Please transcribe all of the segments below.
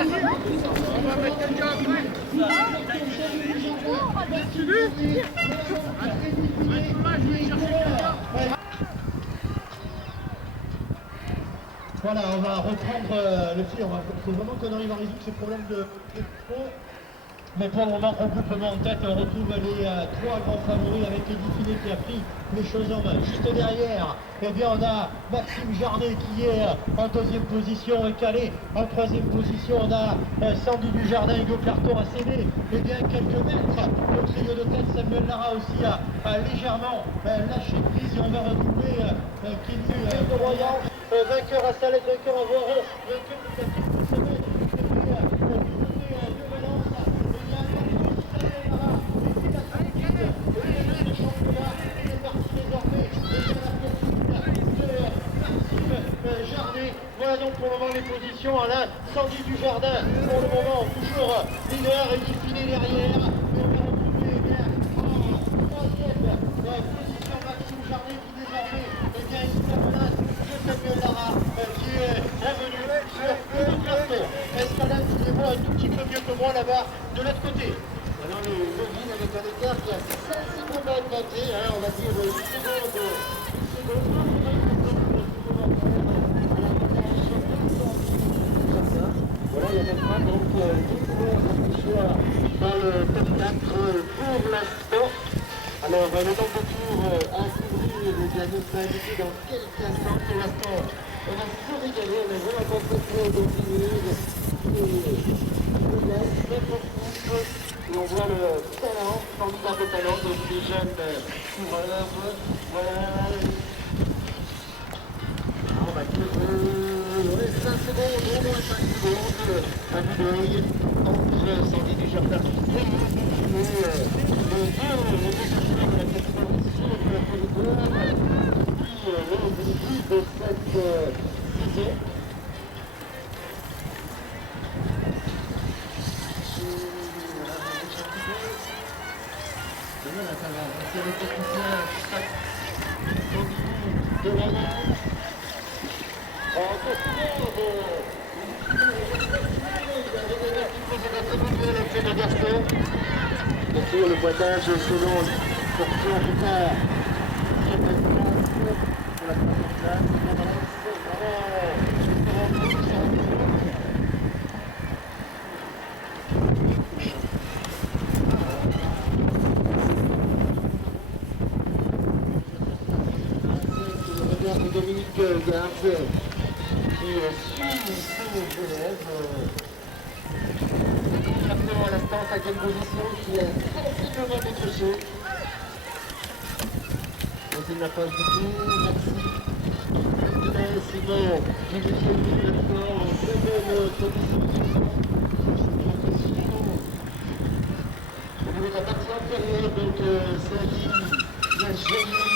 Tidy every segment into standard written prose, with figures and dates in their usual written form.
On va mettre quelqu'un après. Voilà, on va reprendre le fil. Il faut vraiment qu'on arrive à résoudre ce problème de trop. Mais pour le moment, regroupement en tête, on retrouve les trois grands favoris avec Eddie Finet qui a pris les choses en main. Juste derrière, eh bien, on a Maxime Jarnet qui est en deuxième position et calé. En troisième position, on a Sandy Dujardin et Hugo Clarton à céder bien quelques mètres. Le trio de tête, Samuel Lara aussi a légèrement lâché prise et on va retrouver Kenny Royan, vainqueur à Salette, vainqueur à Voiron, vainqueur de 4 semaines. Voilà donc pour le moment les positions. Alain Sandy Dujardin pour le moment toujours leader et Finet derrière. Et on va retrouver bien en troisième position Maxime Jarnet qui désormais est sous la menace de Samuel Lara qui est revenu sur le plateau. Escalade qui les voit un tout petit peu mieux que moi là-bas de l'autre côté. Alors le guide avec un écart qui a 5 secondes à augmenter, on va dire une seconde. Voilà, il y a maintenant donc 10 coureurs dans le top 4 pour l'instant. Alors, le nombre de tours à couvrir, nous sera indiqué dans quelques instants. Pour l'instant, on va se régaler, on est vraiment pas prêt de finir. Et on voit le talent, formidable talent de ces jeunes coureurs. Voilà. On va dire 5 secondes, au moins 5 secondes, à vue d'œil, entre Sandy Dujardin et le déchauffeur de la catégorie sur le corridor, puis le début de cette saison. Voilà, ça va, c'est le technicien chaque de l'année. Bien sûr, le pointage selon portion en tout cas pour la troisième place. Dominique Garde qui suit ses élèves. Exactement à l'instant, 5e position qui est sensiblement décroché. Donc il n'a pas du tout. Merci. Simon, qui lui fait maintenant en 2e position. Au niveau de la partie inférieure, donc Sadi, la génie.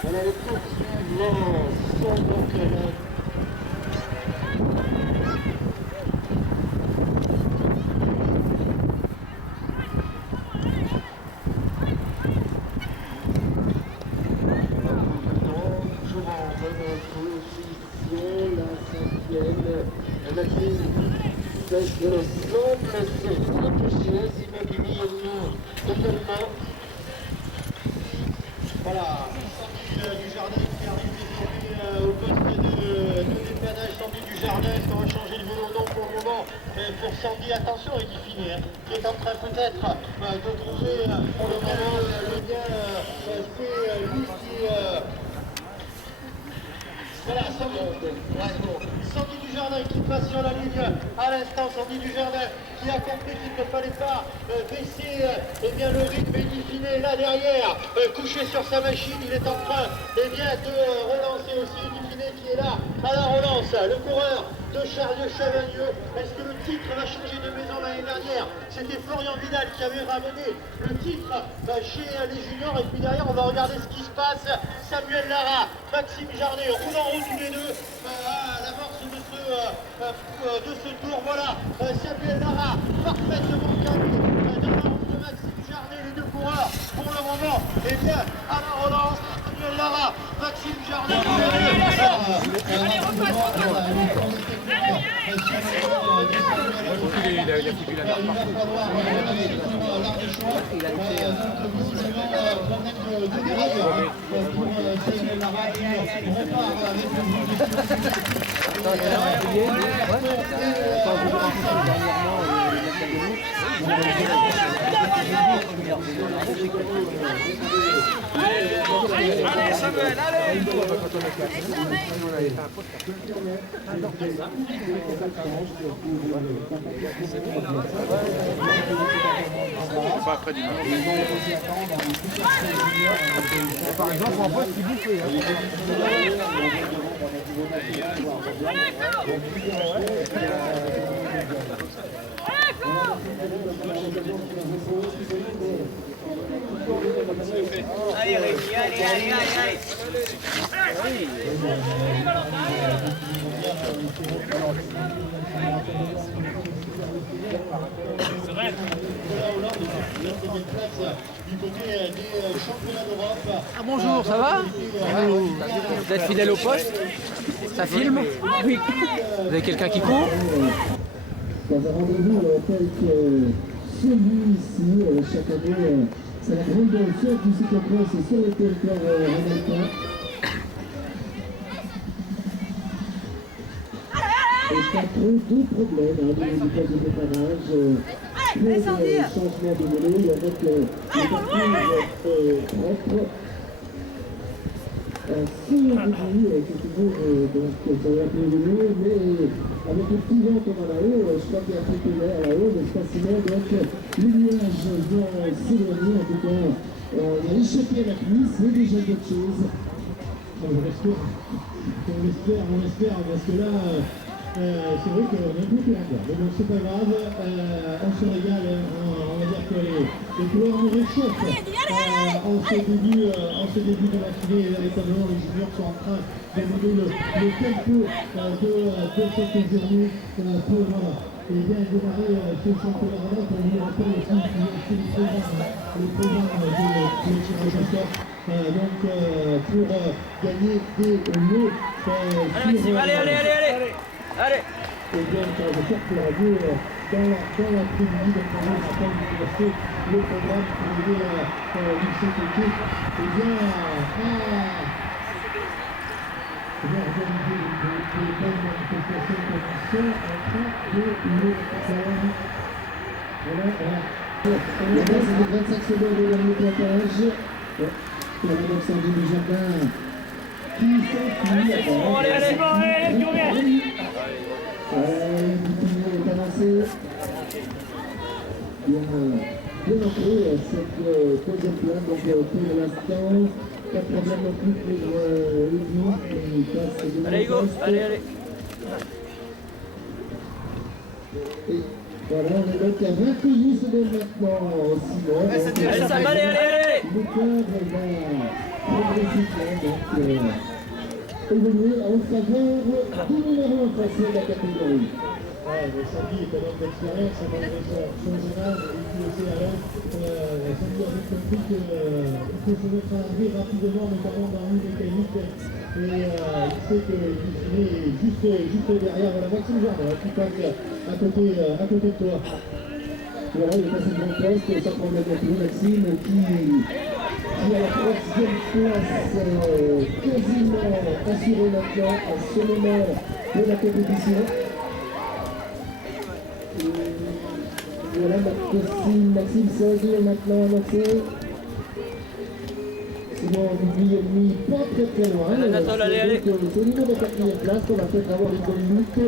Voilà, les poursuivants sont donc là. Toujours en bonne position, la 5e, Maxime semble se rapprocher, s'immobilise totalement. Voilà. Dujardin qui arrive au poste de dépannage. Sandy Dujardin, est-ce qu'on va changer le vélo? Non pour le moment. Pour Sandy, attention, il est fini, qui est en train peut-être de trouver pour le moment le bien. C'est lui qui voilà, Sandy Dujardin qui passe sur la ligne à l'instant. Sandy Dujardin qui a compris qu'il ne fallait pas baisser le rythme. Eddie Finet là derrière, couché sur sa machine, il est en train de relancer aussi. Eddie Finet qui est là à la relance. Le coureur de Charles Chavagneux. Est-ce que le titre va changer de maison l'année dernière? C'était Florian Vidal qui avait ramené le titre chez les juniors. Et puis derrière, on va regarder ce qui se passe. Samuel Lara, Maxime Jarnet, roule en roue tous les deux. À l'amorce de ce tour, voilà. Samuel Lara, parfaitement calme dans la roue de Maxime Jarnet, les deux coureurs pour le moment. Et bien, à la relance. Samuel Lara, Maxime Jardin. Il a foutu la barre Allez Samuel, allez. pas après du par exemple, en poste, il bouffait. Allez Rémi, allez. Ah, bonjour, ça va? Vous êtes fidèle au poste? Ça filme? Oui. Vous avez quelqu'un qui court? Dans un rendez-vous tel que celui-ci, chaque année, c'est la grande fête du cyclocross sur le territoire américain. Et pas trop de problèmes au niveau du phase de dépannage. Peu de changement de vélo avec le parcours propre. Si on dit c'est toujours donc ça va un peu évoluer, mais avec le petit vent qu'on a là-haut, je crois qu'il y a un peu d'air là-haut, mais c'est pas si loin, donc les nuages vont s'éloigner, en tout cas on a échappé à la pluie, c'est déjà quelque chose. On espère, parce que là c'est vrai qu'on est beaucoup à faire, donc c'est pas grave, on se régale, on va dire que les couleurs nous réchauffent en ce début de matinée, et véritablement les juniors sont en train de mener le tempo de cette journée pour bien démarrer ce championnat-là. Pour vous rappeler aussi le programme de tirage au sort, donc pour gagner des lots Allez. et bien, je cherche pour la vie dans l'après-midi, donc on va passer le programme pour aider cette équipe organiser des bonnes manifestations comme ça, en train de le faire. Voilà. C'est 25 secondes de dernier plaquage. Pour Alexandre Desjardins qui s'enfuit. Allez. Boutigny est avancé. Bien entré cette deuxième place, donc pour l'instant, pas de problème non plus pour Hugo qui passe de Allez Hugo, allez. Et voilà, on est donc à 21 secondes maintenant, Simon. Allez Sam, allez. Le cœur va progressivement évoluer en faveur du numéro 1 français de la catégorie. Ouais, mais Sandy est un homme d'expérience, malgré son jeune âge, et puis aussi Alain, Sandy avait compris qu'il faut se mettre à l'abri rapidement, notamment dans une mécanique, et il sait qu'il est juste derrière. Voilà, Maxime Jardin qui passe à côté de toi. Voilà, il est passé de bon poste, sans problème non plus, Maxime, qui a la troisième place quasiment assurée maintenant à ce moment de la compétition. Voilà, Maxime Sandy est maintenant annoncé. Sinon, on oublie pas très loin. Allez. C'est au niveau de la quatrième place qu'on va peut-être avoir une bonne lutte.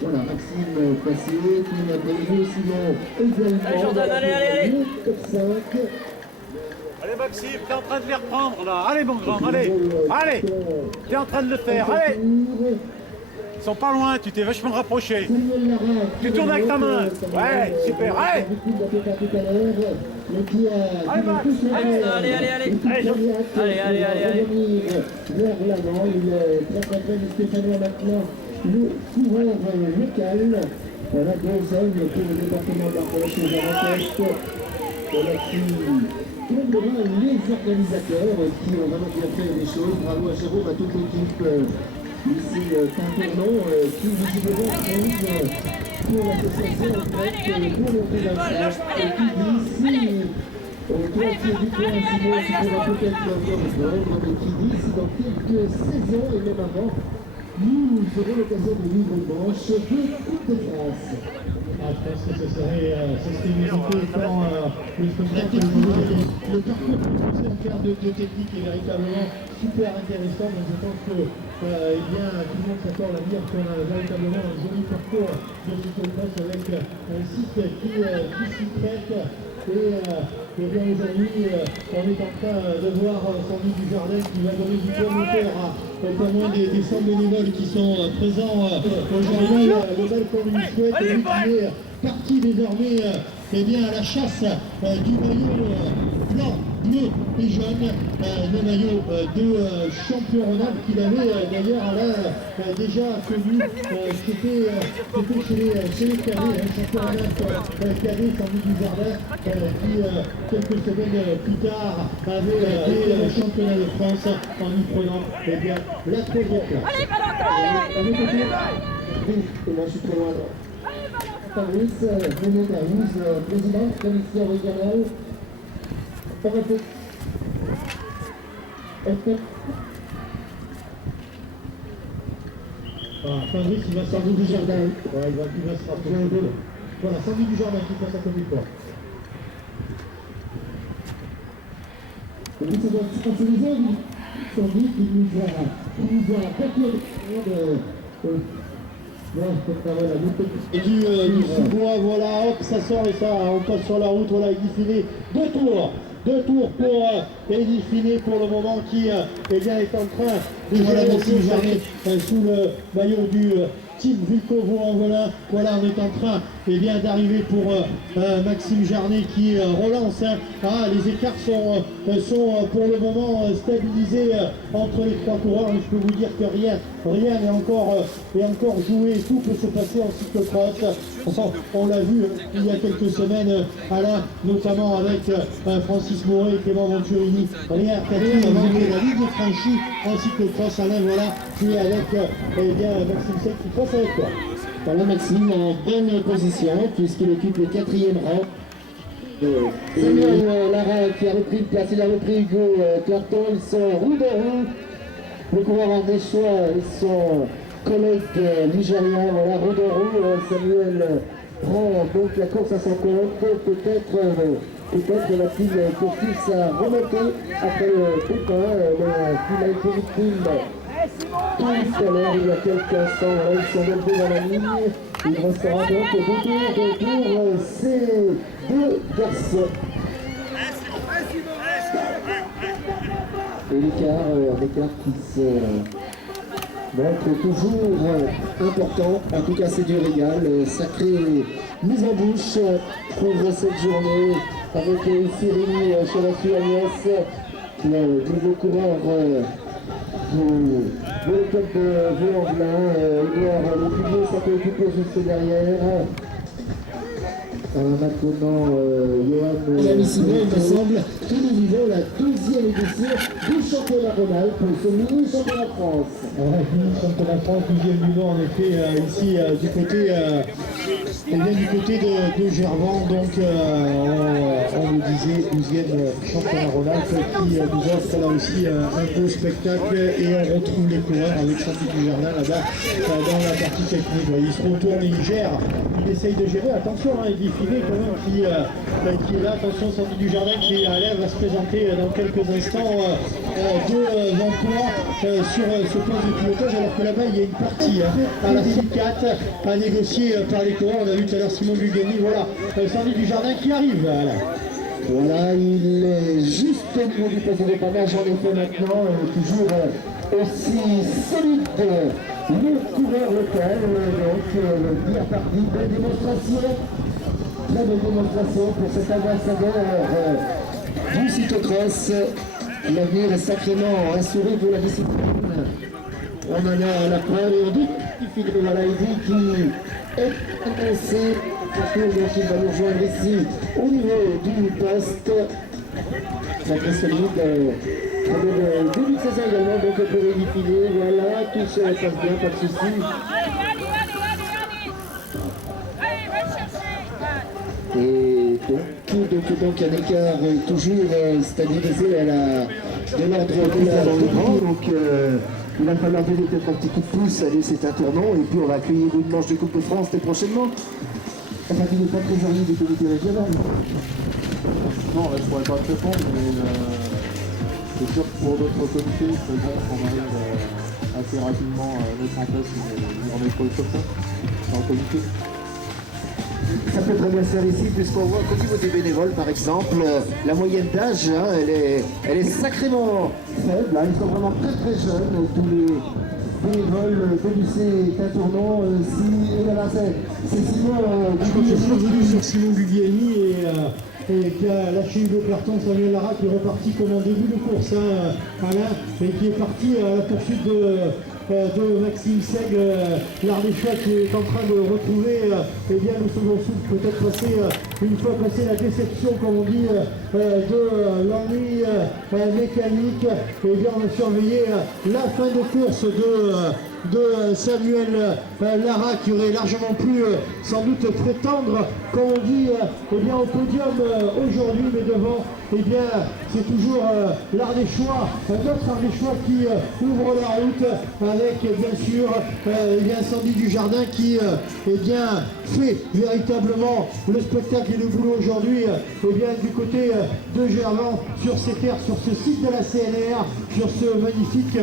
Voilà, Maxime passé, qui a gagné Simon également. Allez Jordan, allez. Top 5. Allez Maxime, t'es en train de les reprendre là. Allez mon grand, allez. T'es en train de le faire, allez. Ils sont pas loin, tu t'es vachement rapproché. Tu tournes avec ta main. Ouais, super, allez. Allez Max. Allez. Vers l'avant, il est très bien Stéphanois maintenant, le coureur local. Voilà, 2 hommes pour le département de la Roche aux avant-postes. tombera les organisateurs qui ont vraiment bien fait les choses. Bravo à Jérôme, à toute l'équipe ici Saint-Tournon qui visiblement compte pour l'association en fait, pour l'organisation et qui dit toi qui es du coin Simon, tu pourras peut-être rendre mais qui dit si dans quelques saisons et même avant, nous aurons l'occasion de vivre une branche de Coupe de France. Je pense que ce serait une unité quand le parcours proposé en termes de technique est véritablement super intéressant. Donc je pense que eh bien, tout le monde s'accorde à dire qu'on a véritablement un joli parcours de cyclocross avec un site qui s'y prête. Et bien aujourd'hui, on est en train de voir Sandy Dujardin qui va donner du poids moteur à pas moins des 100 bénévoles qui sont présents aujourd'hui. Le bel comme il souhaite, et lui qui est parti désormais eh bien, à la chasse du maillot blanc, bleu et jaune, le maillot de champion Rhône-Alpes qu'il avait d'ailleurs là déjà connu, c'était chez les cadets, champion Rhône-Alpes cadet Sandy Dujardin qui quelques semaines plus tard avait été championnat de France en y prenant eh bien, la troisième place. Et moi je suis très loin. Fabrice, René Darouz, président, commission régionale. Voilà, Fabrice, il va Sandy Dujardin. Ouais, il va se rapprocher. Voilà, Sandy Dujardin qui passe à côté de toi. Et puis ça doit être utilisé, Sandy qui nous a beaucoup et du sous-bois, voilà, hop, ça sort et ça, on passe sur la route, voilà, Eddie Finet, deux tours pour Eddie Finet pour le moment qui eh bien, est en train de jouer Maxime Jarnet sous le maillot du Team Vico Vaux-en-Velin. Voilà, on est en train eh bien, d'arriver pour Maxime Jarnet qui relance. Hein. Ah, les écarts sont pour le moment stabilisés entre les trois coureurs. Je peux vous dire que rien n'est encore joué. Tout peut se passer en cyclocross. On l'a vu il y a quelques semaines, Alain, notamment avec Francis Moret et Clément Venturini. Rien avant que la ligne franchie en cyclocross. Alain, voilà, tu es avec eh bien, Maxime Sec qui passe avec toi. Voilà Maxime en bonne position puisqu'il occupe le 4e rang. Samuel Lara qui a repris une place, il a repris Hugo Clarton, ils sont roue de roue. Le coureur en déchois et son collègue nigérien, voilà, roue de roue. Samuel prend donc la course à son compte, peut-être va-t-il poursuivre sa remontée après le pépin, qu'il a été victime tout à l'heure, il y a quelques instants, voilà, ils sont levés dans la ligne. Il restera donc deux tours, ces deux garçons. Et l'écart qui se montre toujours important. En tout cas, c'est du régal. Sacrée mise en bouche pour cette journée avec Cyril Chalassiou-Agnès, qui est le nouveau coureur de l'équipe de Vaux-en-Velin. Edouard Le Pilier, ça peut occuper juste derrière. Maintenant, Johan Simon, il me semble que nous vivons la 12e édition du championnat Rhône-Alpes, ce mini-championnat de France. Mini-championnat de France, 12e du nom, en effet, ici, du côté de Gervans, donc on le disait, 12e championnat Rhône-Alpes qui nous offre là aussi un beau spectacle et on retrouve les coureurs avec Sandy Dujardin là-bas dans la partie technique. Il se retourne et il gère, il essaye de gérer, attention, hein, Eddie Finet quand même qui est là, attention Sandy Dujardin qui va se présenter dans quelques instants devant toi sur ce poste de pilotage, alors que là-bas il y a une partie à la C4 à négocier par les coureurs. On a vu tout à l'heure Simon Bugani, voilà, Sandy Dujardin qui arrive là. Voilà, il est juste au niveau du poste de dépannage, en effet maintenant, toujours aussi solide, le coureur local, donc bien parti, belle démonstration, très belle démonstration pour cet ambassadeur du cyclocross. L'avenir est sacrément assuré pour la discipline. On en a la preuve et on dit qu'il voilà, il dit qu'il est intéressé donc il va nous rejoindre ici au niveau du poste. La Crescalide, début de saison également, donc pour les défilés, voilà, tout se passe bien, pas de soucis. Et donc un écart toujours stabilisé à de l'ordre de la donc il va falloir donner peut-être un petit coup de pouce, allez c'est un tournant et puis on va accueillir une manche de Coupe de France très prochainement. Enfin il n'est pas trésorier du comité régional. Non, là je pourrais pas te répondre, mais c'est sûr que pour d'autres comités, c'est bon qu'on arrive assez rapidement à mettre en place une journée de pôle comme ça, dans le comité. Ça peut très bien se faire ici, puisqu'on voit qu'au niveau des bénévoles, par exemple, la moyenne d'âge, hein, elle est sacrément faible. Hein, ils sont vraiment très très jeunes, tous les bénévoles de lycée Tournant. C'est Simon Guglielmi sur Simon Guglielmi et qui a lâché Hugo Clerton, Samuel Lara qui est reparti comme en début de course, hein, Alain, et qui est parti à la poursuite de Maxime Seg, l'Ardéchois qui est en train de retrouver eh bien, le second souffle, peut-être passer, une fois passé la déception, comme on dit, de l'ennui mécanique. Et bien, on a surveillé la fin de course de Samuel Lara qui aurait largement pu sans doute prétendre, comme on dit, eh bien, au podium aujourd'hui, mais devant, eh bien, c'est toujours l'Ardéchois, notre Ardéchois qui ouvre la route avec bien sûr eh bien, Sandy Dujardin qui eh bien, fait véritablement le spectacle et le boulot aujourd'hui eh bien, du côté de Gerland sur ces terres, sur ce site de la CNR, sur ce magnifique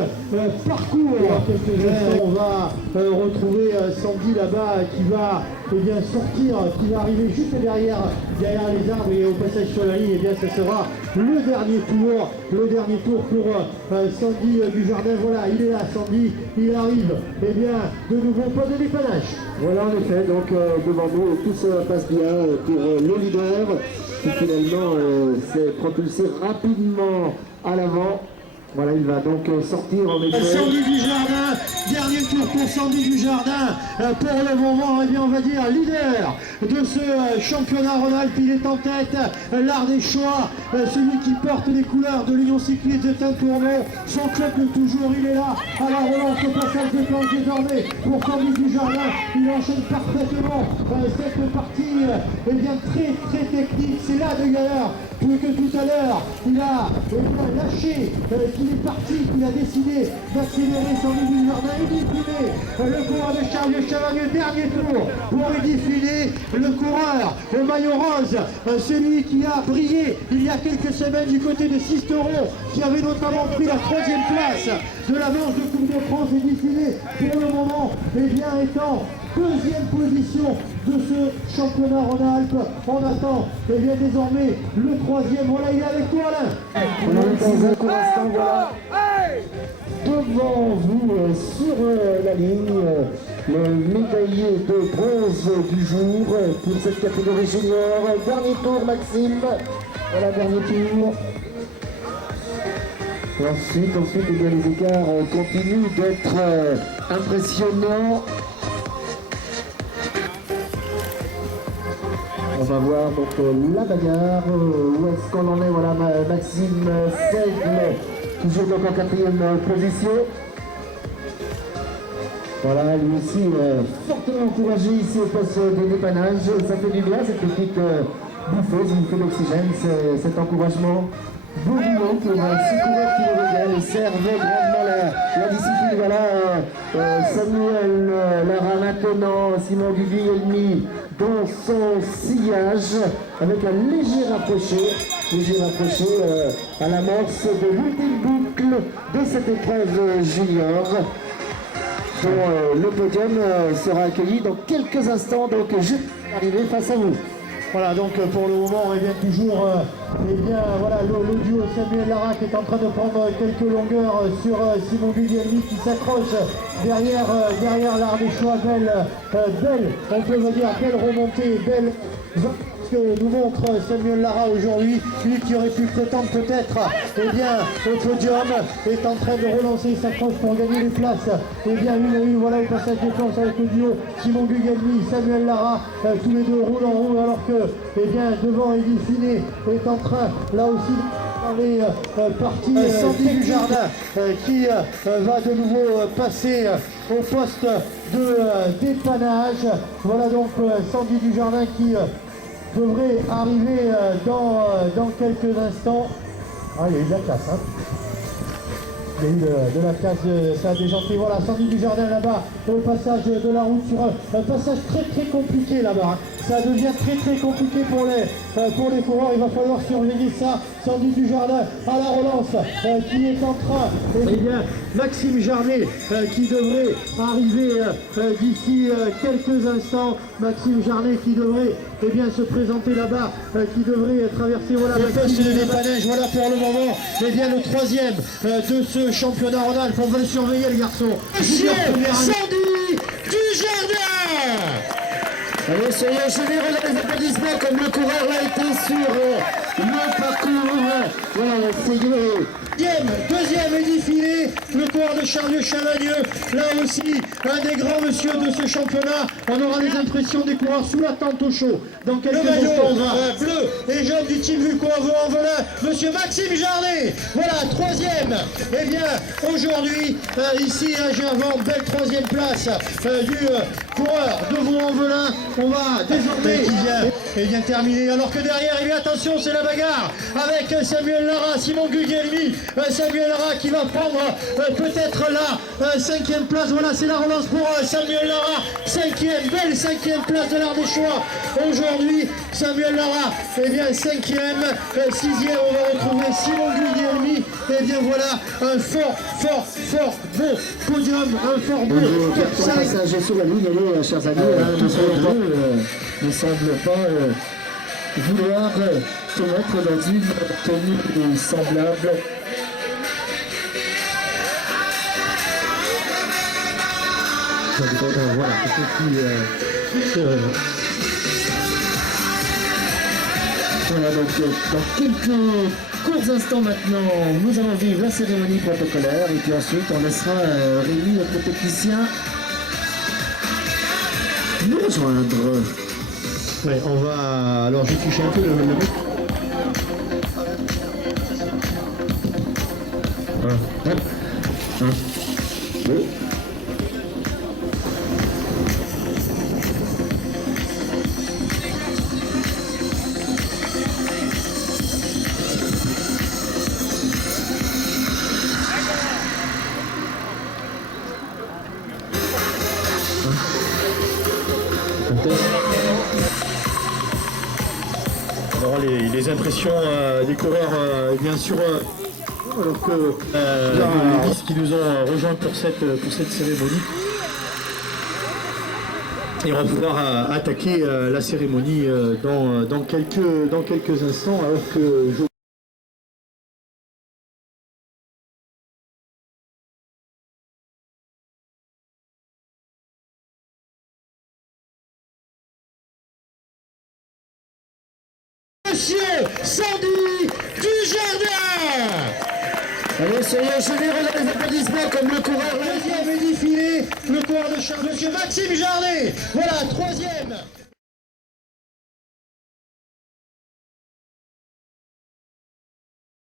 parcours. Quelques instants, on va retrouver Sandy là-bas qui va eh bien, sortir, qui va arriver juste derrière les arbres et au passage sur la ligne, eh bien, ça sera le dernier tour pour Sandy Dujardin. Voilà, il est là Sandy, il arrive, eh bien, de nouveau pas de dépannage. Voilà en effet, donc devant nous, tout se passe bien pour le leader qui finalement s'est propulsé rapidement à l'avant. Voilà, il va donc sortir en effet. Sandy Dujardin, dernier tour pour Sandy Dujardin. Pour le moment, eh bien, on va dire leader de ce championnat Rhône-Alpes. Il est en tête, l'Ardéchois, celui qui porte les couleurs de l'Union cycliste de Saint-Tournant. Son club de toujours, il est là à la relance au passage de planche désormais pour Sandy Dujardin. Il enchaîne parfaitement cette partie eh bien, très technique. C'est là de galère que tout à l'heure, il a lâché, qu'il est parti, qu'il a décidé d'accélérer Sandy Dujardin et d'effiler le coureur de Charles Chavagneux. Dernier tour pour défiler le coureur au maillot rose, celui qui a brillé il y a quelques semaines du côté de Sisteron, qui avait notamment pris la 3e place de la manche de Coupe de France et défilé pour le moment, eh bien, étant 2e position de ce championnat Rhône-Alpes. On attend eh bien, désormais le 3e. Voilà, il est avec toi Alain. On est dans un court instant, voilà. Devant vous, sur la ligne, le médaillé de bronze du jour pour cette catégorie junior. Dernier tour, Maxime. Voilà, dernier tour. Et ensuite, eh bien, les écarts continuent d'être impressionnants. On va voir donc la bagarre, où est-ce qu'on en est, voilà Maxime Seigle, toujours donc en 4e position. Voilà, lui aussi fortement encouragé ici au poste des dépannages. Ça fait du bien cette petite bouffée, une bouffée d'oxygène, cet encouragement. Beau boulot pour ces coureurs qui le régalent et servent grandement la discipline. Voilà, Samuel Lara maintenant, Simon Guglielmi dans son sillage avec un léger rapproché à l'amorce de l'ultime boucle de cette épreuve junior dont le podium sera accueilli dans quelques instants, donc je vais arriver face à vous. Voilà, donc pour le moment, on revient toujours eh bien, voilà, le duo Samuel Lara qui est en train de prendre quelques longueurs sur Simon Guglielmi qui s'accroche derrière l'Ardéchois. Belle, on peut dire, belle remontée, belle ce que nous montre Samuel Lara aujourd'hui, lui qui aurait pu prétendre peut-être eh bien, au podium, est en train de relancer sa course pour gagner les places. Eh bien, une à une, voilà le passage de planche avec le duo Simon Guglielmi, Samuel Lara, tous les deux roulent en roue, alors que eh bien, devant Eddie Finet est en train, là aussi, dans les parties Sandy Dujardin qui va de nouveau passer au poste de dépannage. Voilà donc Sandy Dujardin qui devrait arriver dans quelques instants. Ah, il y a eu de la casse, hein. Il y a eu de la casse, ça a déjanté. Voilà, Sandy Dujardin là-bas, au passage de la route sur un passage très compliqué là-bas. Ça devient très compliqué pour les coureurs. Il va falloir surveiller ça. Sandy Dujardin à la relance qui est en train. Eh bien, Maxime Jarnet qui devrait arriver d'ici quelques instants. Maxime Jarnet qui devrait eh bien, se présenter là-bas, qui devrait traverser voilà, le poste de dépannage. Voilà pour le moment eh bien, le troisième de ce championnat Rhône-Alpes. On va le surveiller le garçon. Sandy Dujardin. Allez, soyez généreux dans les applaudissements comme le coureur l'a été sur le parcours. Voilà, c'est Deuxième Eddie Finet, le coureur de Charles Chavagneux, là aussi un des grands monsieur de ce championnat. On aura les impressions des coureurs sous la tente au chaud. Dans quelques instants, bleu et jaune du team Vuco en velin, monsieur Maxime Jarnet. Voilà, troisième. Eh bien, aujourd'hui, ici à Gervant, belle troisième place du coureur de Vaux-en-Velin. On va désormais vient terminer. Alors que derrière, eh bien, attention, c'est la bagarre avec Samuel Lara, Simon Guglielmi. Samuel Lara qui va prendre peut-être la cinquième place. Voilà, c'est la relance pour Samuel Lara. Belle cinquième place de l'Ardéchois. Aujourd'hui, Samuel Lara, eh bien, cinquième. Sixième, on va retrouver Simon Guglielmi. Et bien voilà, un fort beau podium, un fort beau top 5. Passage sur la ligne, allez, chers amis, ne semble pas vouloir te mettre dans une tenue semblable. Voilà, voilà, donc dans quelques courts instants maintenant, nous allons vivre la cérémonie protocolaire et puis ensuite on laissera Rémi, notre technicien, nous rejoindre. Ouais, on va... Alors j'ai touché un peu le mec. Oui. Alors les impressions des coureurs, bien sûr, alors que les 10 qui nous ont rejoints pour cette cérémonie. Et on va pouvoir attaquer la cérémonie dans quelques instants, alors que Monsieur Sandy Dujardin. Allez, soyez généreux dans les applaudissements comme le coureur l'a Deuxième Eddie Finet, le coureur de Charles, monsieur Maxime Jarnet. Voilà.